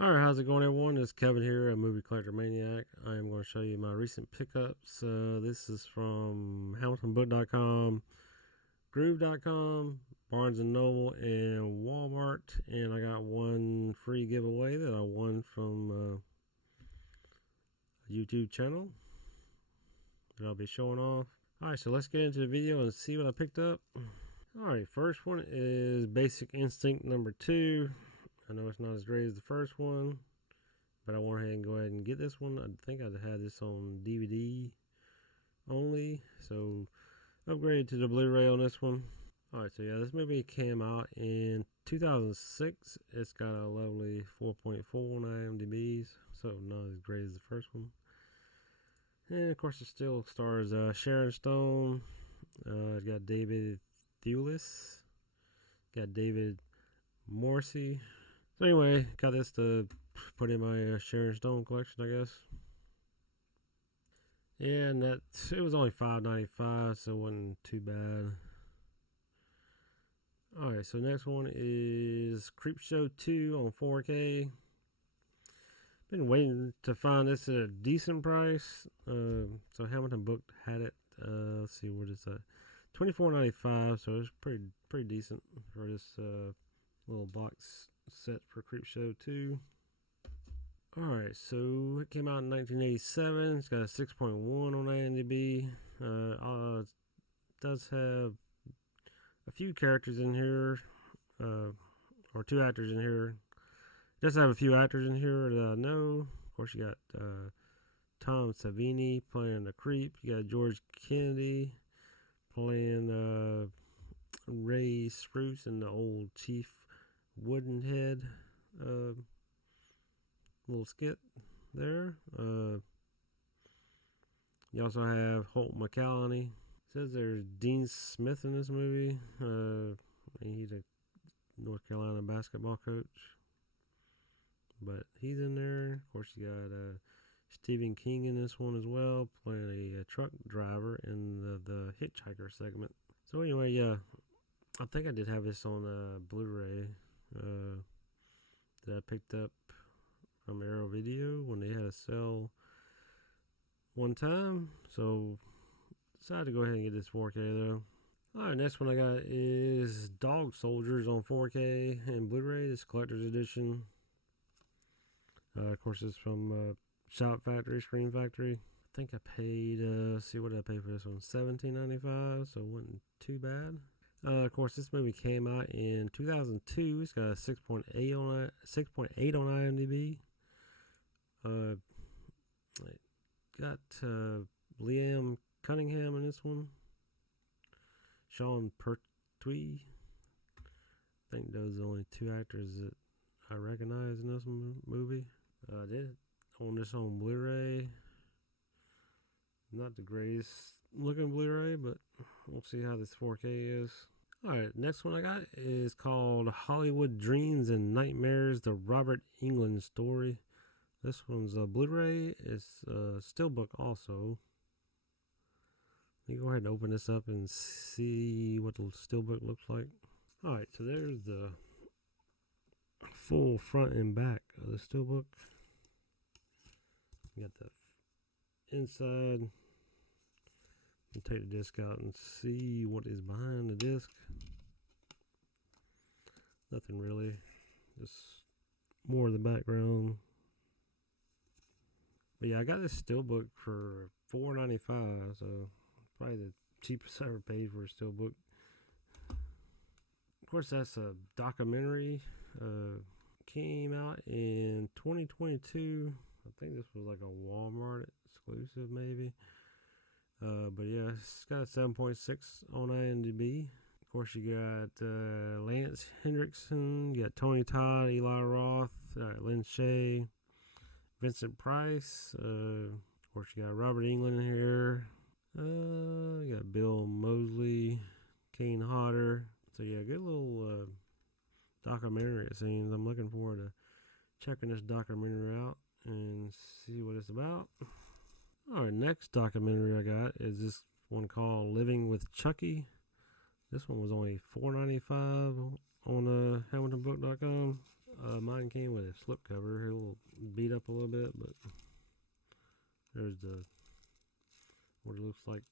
Alright, how's it going, everyone? It's Kevin here, a movie collector maniac. I am going to show you my recent pickups. This is from hamiltonbook.com, groove.com, Barnes & Noble, and Walmart. And I got one free giveaway that I won from a YouTube channel that I'll be showing off. Alright, so let's get into the video and see what I picked up. Alright, first one is Basic Instinct number 2. I know it's not as great as the first one, but I went ahead and go ahead and get this one. I think I'd had this on DVD only, so upgraded to the Blu-ray on this one. Alright, so yeah, this movie came out in 2006. It's got a lovely 4.4 on IMDb, so not as great as the first one. And of course, it still stars Sharon Stone. It's got David Thewlis, got David Morrissey. So anyway, got this to put in my Sharon Stone collection, I guess. Yeah, and it was only $5.95, so it wasn't too bad. Alright, so next one is Creepshow 2 on 4K. Been waiting to find this at a decent price. So Hamilton Book had it. Let's see, what is that? $24.95, so it's pretty decent for this little box set for Creepshow 2. Alright, so it came out in 1987. It's got a 6.1 on IMDb. It does have a few characters in here, or two actors in here. It does have a few actors in here that I know. Of course, you got Tom Savini playing the creep. You got George Kennedy playing Ray Spruce and the old Chief Woodenhead little skit there. You also have Holt McCallany. It says there's Dean Smith in this movie. He's a North Carolina basketball coach, but he's in there. Of course, you got Stephen King in this one as well, playing a truck driver in the Hitchhiker segment. So anyway, yeah, I think I did have this on Blu-ray that I picked up from Arrow Video when they had a sale one time. So decided to go ahead and get this 4K though. Alright, next one I got is Dog Soldiers on 4K and Blu-ray. This collector's edition. Of course, it's from Shout Factory, Screen Factory. I think I paid, see, what did I pay for this one? $17.95, so it wasn't too bad. Of course, this movie came out in 2002. It's got a 6.8 on IMDb. Got Liam Cunningham in this one. Sean Pertwee. I think those are the only two actors that I recognize in this movie. I did own this on Blu-ray. Not the greatest looking Blu-ray, but we'll see how this 4K is. Alright, next one I got is called Hollywood Dreams and Nightmares, the Robert Englund story. This one's a Blu-ray. It's a steelbook also. Let me go ahead and open this up and see what the steelbook looks like. Alright, so there's the full front and back of the steelbook. You got the inside. You take the disc out and see what is behind the disc. Nothing really, just more of the background. But yeah, I got this steelbook for $4.95, so probably the cheapest I ever paid for a steelbook. Of course, that's a documentary. Came out in 2022. I think this was like a Walmart exclusive, maybe. But yeah, it's got a 7.6 on IMDb. Of course, you got Lance Hendrickson, you got Tony Todd, Eli Roth, Lynn Shay, Vincent Price. Of course, you got Robert Englund in here. You got Bill Moseley, Kane Hodder. So yeah, good little documentary it seems. I'm looking forward to checking this documentary out and see what it's about. Alright, next documentary I got is this one called Living with Chucky. This one was only $4.95 on HamiltonBook.com. Mine came with a slipcover. It'll beat up a little bit, but there's what it looks like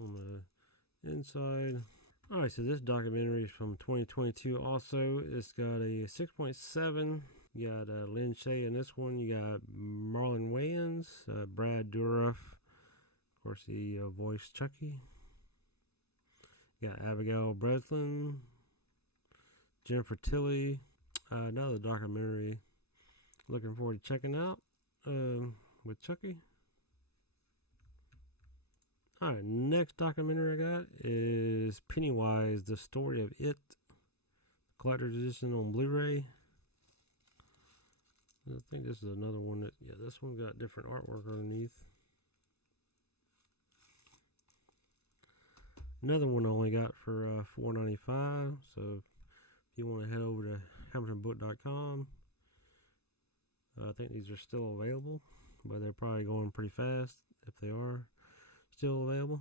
on the inside. Alright, so this documentary is from 2022 also. It's got a 6.7. You got Lynn Shay in this one. You got Marlon Wayans, Brad Dourif. Of course, he voiced Chucky. You got Abigail Breslin, Jennifer Tilly. Another documentary. Looking forward to checking out with Chucky. Alright, next documentary I got is Pennywise, the story of it. Collector's edition on Blu-ray. I think this is another one that, yeah, this one got different artwork underneath. Another one I only got for $4.95. So if you want to head over to HamiltonBook.com, I think these are still available, but they're probably going pretty fast if they are still available.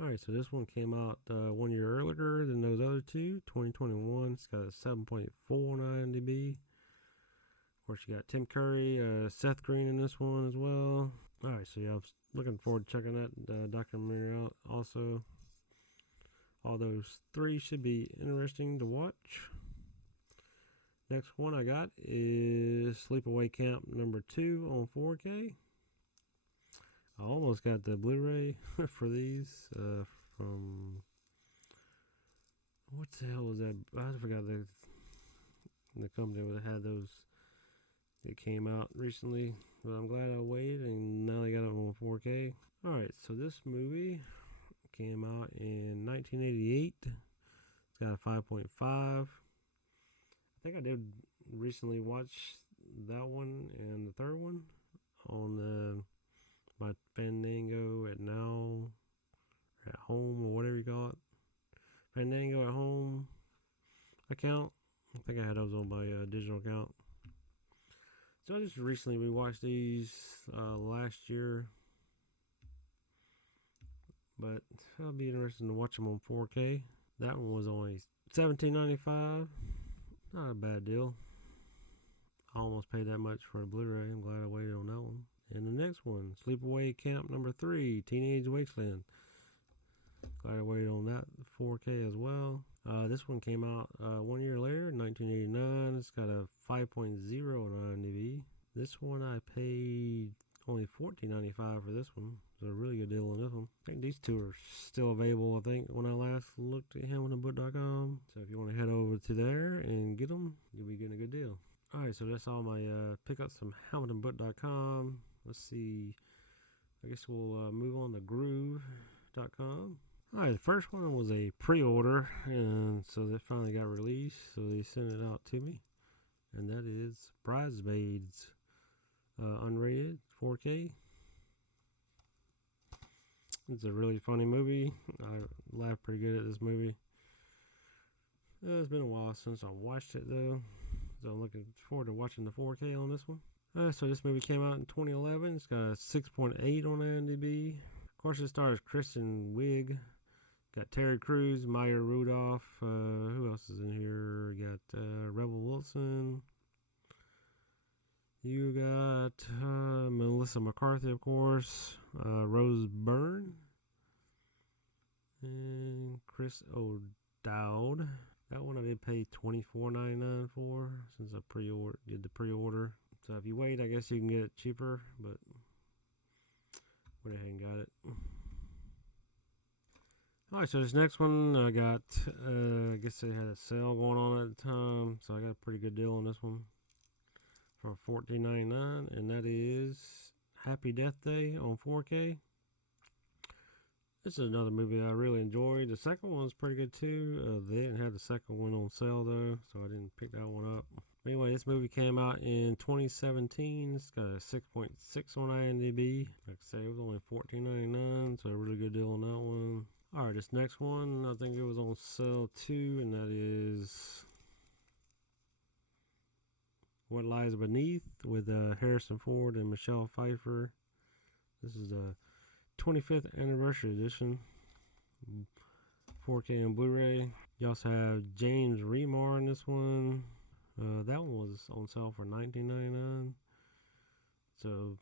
Alright, so this one came out 1 year earlier than those other two, 2021. It's got a 7.4 on IMDb. Of course, you got Tim Curry, Seth Green in this one as well. Alright, so yeah, I'm looking forward to checking that documentary out also. All those three should be interesting to watch. Next one I got is Sleepaway Camp number 2 on 4K. I almost got the Blu-ray for these from, what the hell was that? I forgot the company that had those. It came out recently, but I'm glad I waited, and now they got it on 4K. Alright, so this movie came out in 1988. It's got a 5.5. I think I did recently watch that one and the third one on my Fandango at Now, at Home, or whatever you call it. Fandango at Home account. I think I had those on my digital account. So I just recently rewatched these last year, but it'll be interesting to watch them on 4K. That one was only $17.95. Not a bad deal. I almost paid that much for a Blu-ray. I'm glad I waited on that one. And the next one, Sleepaway Camp number 3, Teenage Wasteland. Glad I waited on that 4K as well. This one came out 1 year later, 1989. It's got a 5.0 on IMDb. This one I paid only $14.95 for this one. It's a really good deal on this one. I think these two are still available, I think, when I last looked at HamiltonBook.com. So if you want to head over to there and get them, you'll be getting a good deal. Alright, so that's all my pickups from HamiltonBook.com. Let's see. I guess we'll move on to Groove.com. Alright, the first one was a pre-order, and so they finally got released, so they sent it out to me. And that is Bridesmaids, unrated, 4K. It's a really funny movie. I laughed pretty good at this movie. It's been a while since I watched it though, so I'm looking forward to watching the 4K on this one. So this movie came out in 2011. It's got a 6.8 on IMDb. Of course, it stars Kristen Wiig. Got Terry Crews, Maya Rudolph. Who else is in here? You got Rebel Wilson. You got Melissa McCarthy, of course. Rose Byrne. And Chris O'Dowd. That one I did pay $24.99 for since I did the pre-order. So if you wait, I guess you can get it cheaper, but went ahead and got it. Alright, so this next one I got, I guess they had a sale going on at the time, so I got a pretty good deal on this one for $14.99, and that is Happy Death Day on 4K. This is another movie I really enjoyed. The second one was pretty good too. They didn't have the second one on sale though, so I didn't pick that one up. Anyway, this movie came out in 2017. It's got a 6.6 on IMDb. Like I say, it was only $14.99, so a really good deal on that one. Alright, this next one, I think it was on sale too, and that is What Lies Beneath with Harrison Ford and Michelle Pfeiffer. This is the 25th anniversary edition, 4K and Blu-ray. You also have James Remar in this one. That one was on sale for $19.99. So,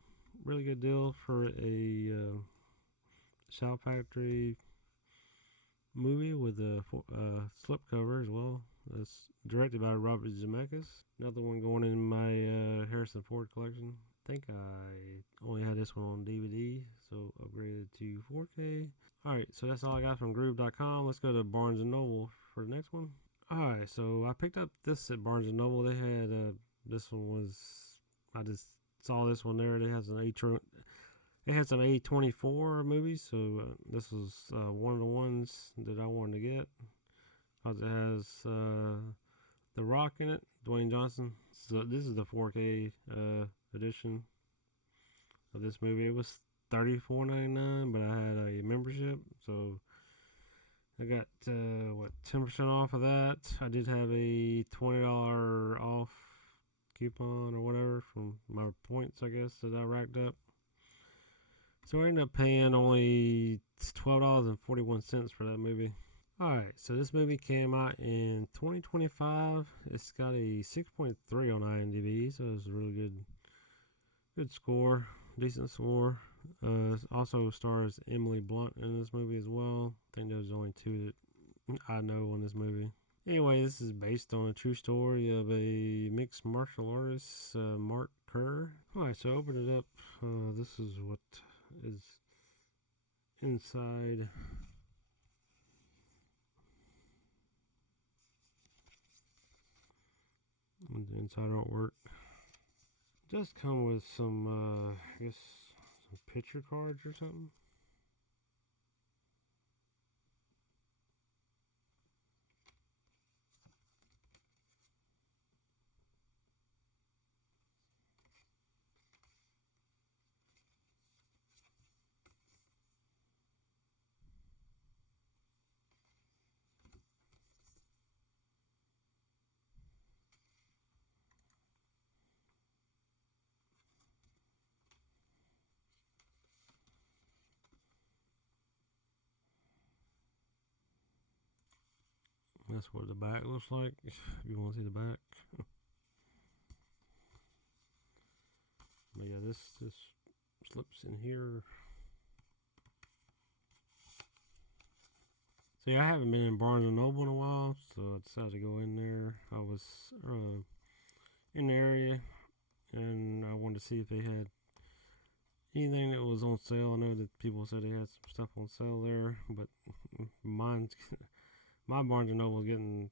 really good deal for a Shout Factory movie with a slipcover as well. That's directed by Robert Zemeckis. Another one going in my Harrison Ford collection. I think I only had this one on DVD, so upgraded to 4K. Alright, so that's all I got from Groove.com. Let's go to Barnes & Noble for the next one. Alright, so I picked up this at Barnes & Noble. They had, this one was, I just saw this one there. They had some A24 movies, so this was one of the ones that I wanted to get. Because it has The Rock in it, Dwayne Johnson. So this is the 4K edition of this movie. It was $34.99, but I had a membership, so I got 10% off of that. I did have a $20 off coupon or whatever from my points, I guess, that I racked up. So I ended up paying only $12.41 for that movie. Alright, so this movie came out in 2025. It's got a 6.3 on IMDb, so it's a really good score, decent score. Also stars Emily Blunt in this movie as well. I think there's only two that I know in this movie. Anyway, this is based on a true story of a mixed martial artist, Mark Kerr. Alright, so open it up. This is what is inside. The inside artwork does come with some, I guess, some picture cards or something. That's what the back looks like, if you want to see the back. But yeah, this slips in here. So yeah, I haven't been in Barnes & Noble in a while, so I decided to go in there. I was in the area, and I wanted to see if they had anything that was on sale. I know that people said they had some stuff on sale there, but my Barnes & Noble is getting,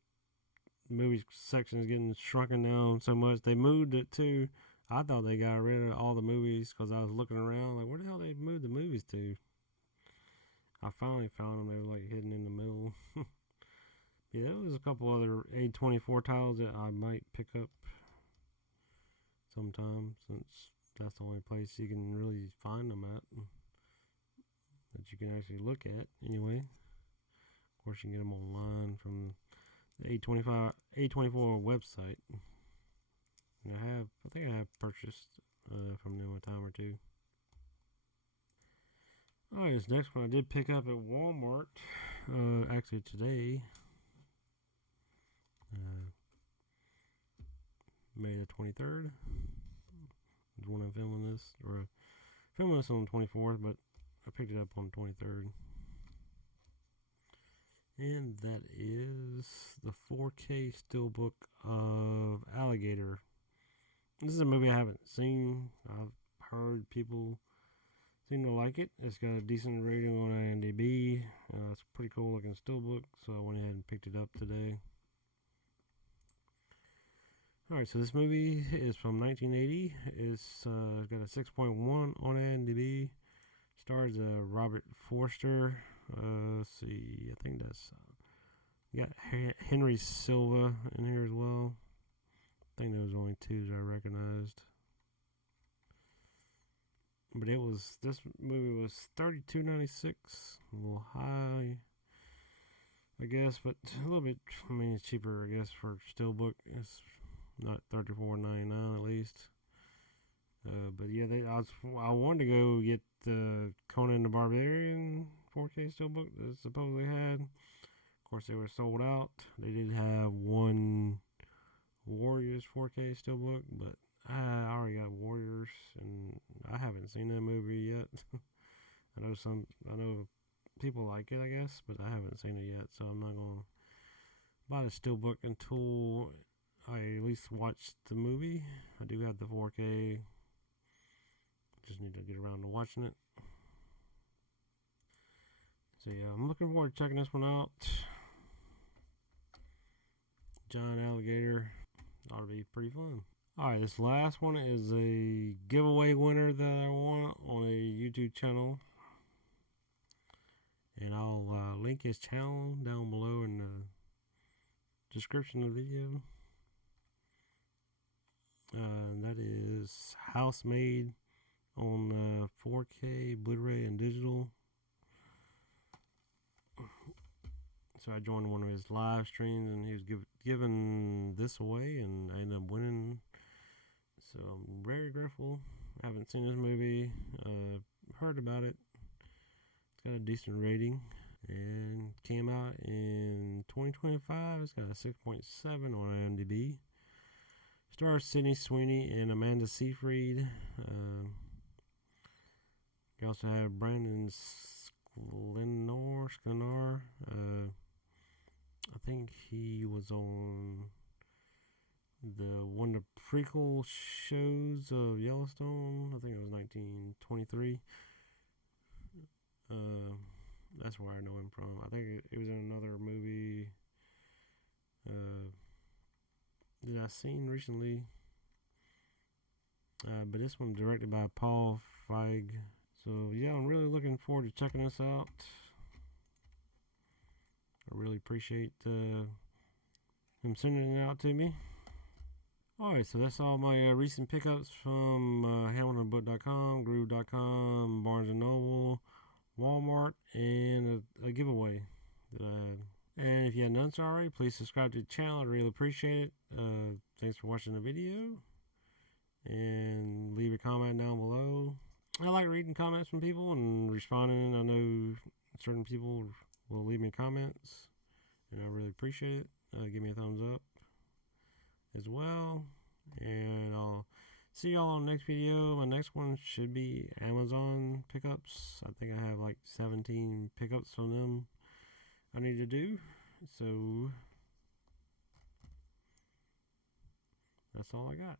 movie section is getting shrunken down so much. They moved it too. I thought they got rid of all the movies because I was looking around like, where the hell they moved the movies to? I finally found them. They were like hidden in the middle. Yeah, there was a couple other A24 titles that I might pick up sometime, since that's the only place you can really find them at, that you can actually look at anyway. Of course, you can get them online from the A24 website. And I think I have purchased from them a time or two. Alright, this next one I did pick up at Walmart, actually today, May the 23rd, is when I'm filming this, or filming this on the 24th, but I picked it up on the 23rd. And that is the 4K steelbook of Alligator. This is a movie I haven't seen. I've heard people seem to like it. It's got a decent rating on IMDb. It's a pretty cool looking steelbook, so I went ahead and picked it up today. Alright, so this movie is from 1980. It's got a 6.1 on IMDb. Stars Robert Forster. Let's see, I think that's you got Henry Silva in here as well. I think there was only two that I recognized. But this movie was $32.96, a little high, I guess, but a little bit. I mean, it's cheaper, I guess, for steelbook. It's not $34.99 at least. But yeah, I wanted to go get the Conan the Barbarian 4K steelbook that it supposedly had. Of course, they were sold out. They did have one Warriors 4K steelbook, but I already got Warriors, and I haven't seen that movie yet. I know people like it, I guess, but I haven't seen it yet, so I'm not gonna buy the steelbook until I at least watch the movie. I do have the 4K. Just need to get around to watching it. So yeah, I'm looking forward to checking this one out. Giant alligator. Ought to be pretty fun. Alright, this last one is a giveaway winner that I won on a YouTube channel. And I'll link his channel down below in the description of the video. That is Housemade on 4K, Blu-ray, and digital. So I joined one of his live streams, and he was giving this away, and I ended up winning. So I'm very grateful. I haven't seen this movie. Heard about it. It's got a decent rating, and came out in 2025. It's got a 6.7 on IMDb. Stars Sydney Sweeney and Amanda Seyfried. You also have Brandon Sklenar. I think he was on one of the prequel shows of Yellowstone. I think it was 1923. That's where I know him from. I think it was in another movie that I seen recently. But this one directed by Paul Feig. So yeah, I'm really looking forward to checking this out. I really appreciate him sending it out to me. Alright, so that's all my recent pickups from HamiltonBook.com, Groove.com, Barnes & Noble, Walmart, and a giveaway that I had. And if you haven't done so already, please subscribe to the channel. I really appreciate it. Thanks for watching the video. And leave a comment down below. I like reading comments from people and responding. I know certain people will leave me comments, and I really appreciate it. Give me a thumbs up as well. And I'll see y'all on the next video. My next one should be Amazon pickups. I think I have like 17 pickups from them I need to do. So that's all I got.